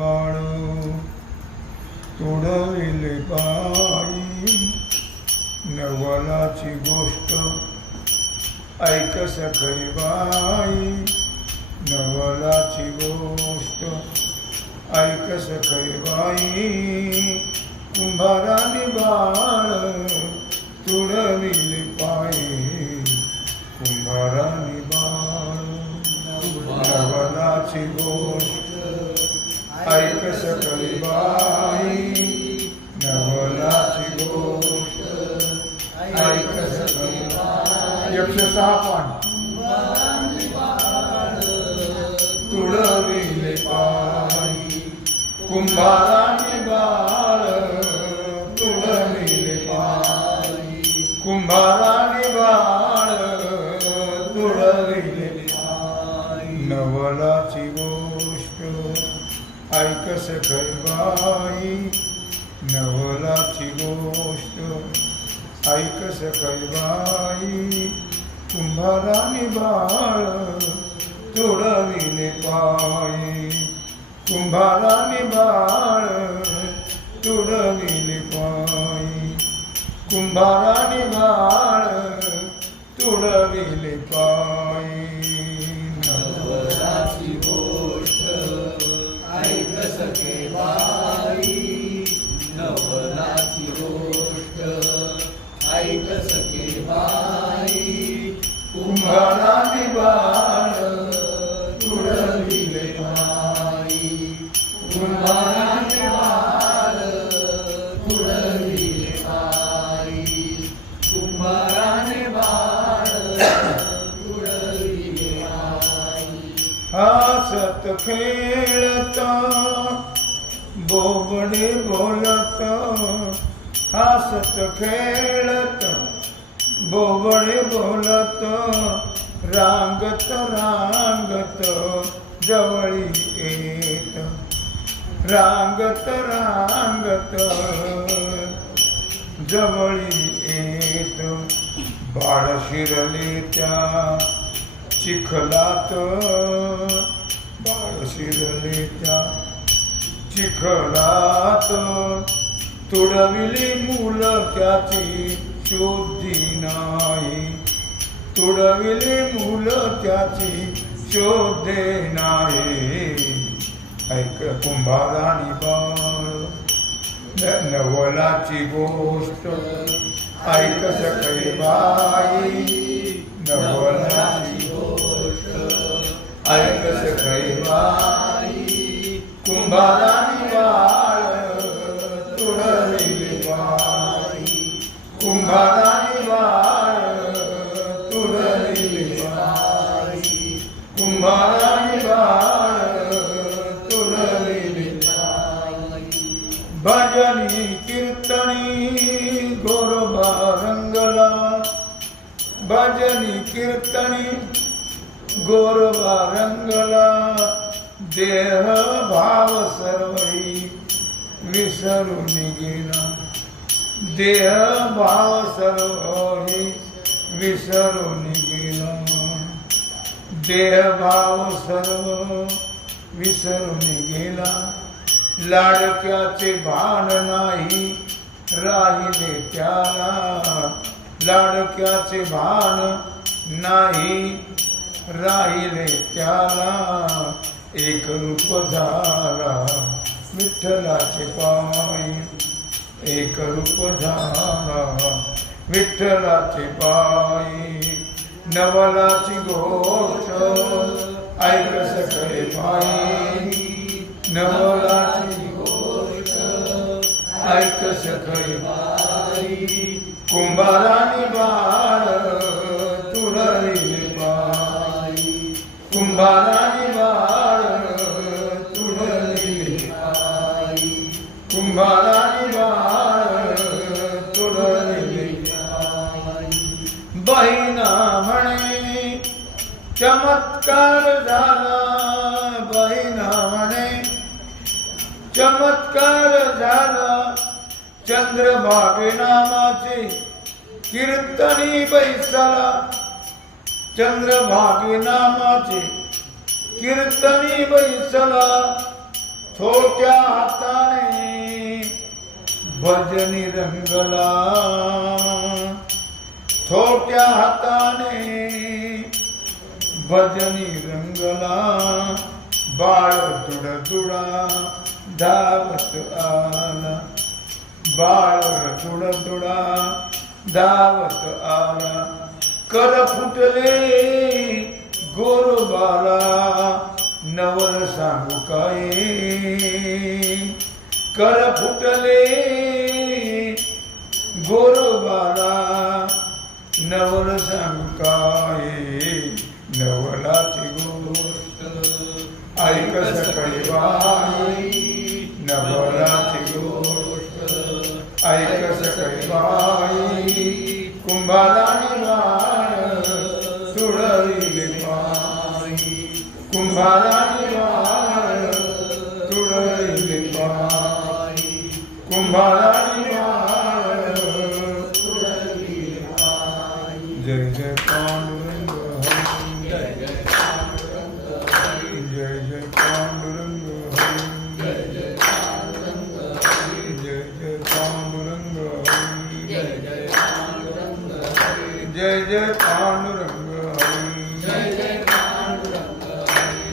बाळ तोडविले बाई. नवलाची गोष्ट ऐक सखई बाई. नवलाची गोष्ट ऐक सखई बाई. कुंभाराने बाळ एकशे सहा पान तुडविले पायी कुंभाराने बाळ तुडविले पायी कुंभाराने बाळ तुडविले नवलाची गोष्ट ऐकस खैबाई नवलाची गोष्ट ऐक सखई बाई कुंभाराने बाळ तोडविले पायी. कुंभाराने बाळ तोडविले पायी. कुंभाराने बाळ तोडविले पायी. खेळत बोबडे बोलत हसत खेळत बोबडे बोलत रांगत रांगत जवळी येत रांगत रांगत जवळी येत बाळ शिरले त्या चिखलात बाळ शिरले त्या चिखलात तुडविली मुल त्याची शोधी नाही. तुडविली मुल त्याची शोधे नाही. ऐक कुंभाराणी बाळ न- नवलाची गोष्ट. ऐक सकाळी बाई नवलाची கைவாய் கும்பராணி வாழ துடலிவாய் கும்பராணி வாழ துடலிவாய் கும்பராணி வாழ துடலிவாய் பஜனி கீர்த்தனி கோரபா ரங்கலா பஜனி கீர்த்தனி गोरोबा रंगला रंगला देह भाव सर्वही विसरून गेला. देह भाव सर्वही विसरून गेला. देह भाव सर्व विसरून गेला. लाडक्याचे भान नाही राहिले त्याला. लाडक्याचे भान नाही राहिले त्याला. एक रूप झाला विठ्ठलाचे पायी. एक रूप झाला विठ्ठलाचे पायी. नवलाची गोष्ट ऐक सकळे पायी. नवलाची गोष्ट ऐक सकळे पायी. कुंभाराने बाळ चमत्कार झाला बहिणा म्हणे चमत्कार झाला चंद्रभागे नामाचे कीर्तनी बैसला. चंद्रभागे नामाचे कीर्तनी बैसला. छोट्या हाताने भजनी रंगला. छोट्या हाताने भजनी रंगला बाळ तुड धावत आला. बाळ तुडतुडा धावत आला. कर फुटले गोरबाला नवल सांगू काय? कर फुटले गोरोबाला नवल सांगू काय? सकाळी बाई गोष्ट ऐक सकाळी बाई कुंभाराने बाळ तुडविले पायी कुंभाराने बाळ तुडविले पायी जय जय पांडुरंग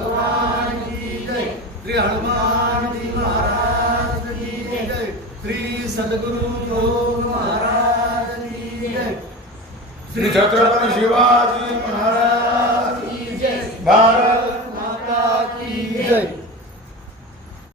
भगवान की जय। श्री हनुमान जी महाराज की जय। श्री सद्गुरु योग महाराज की जय। श्री छत्रपती शिवाजी महाराज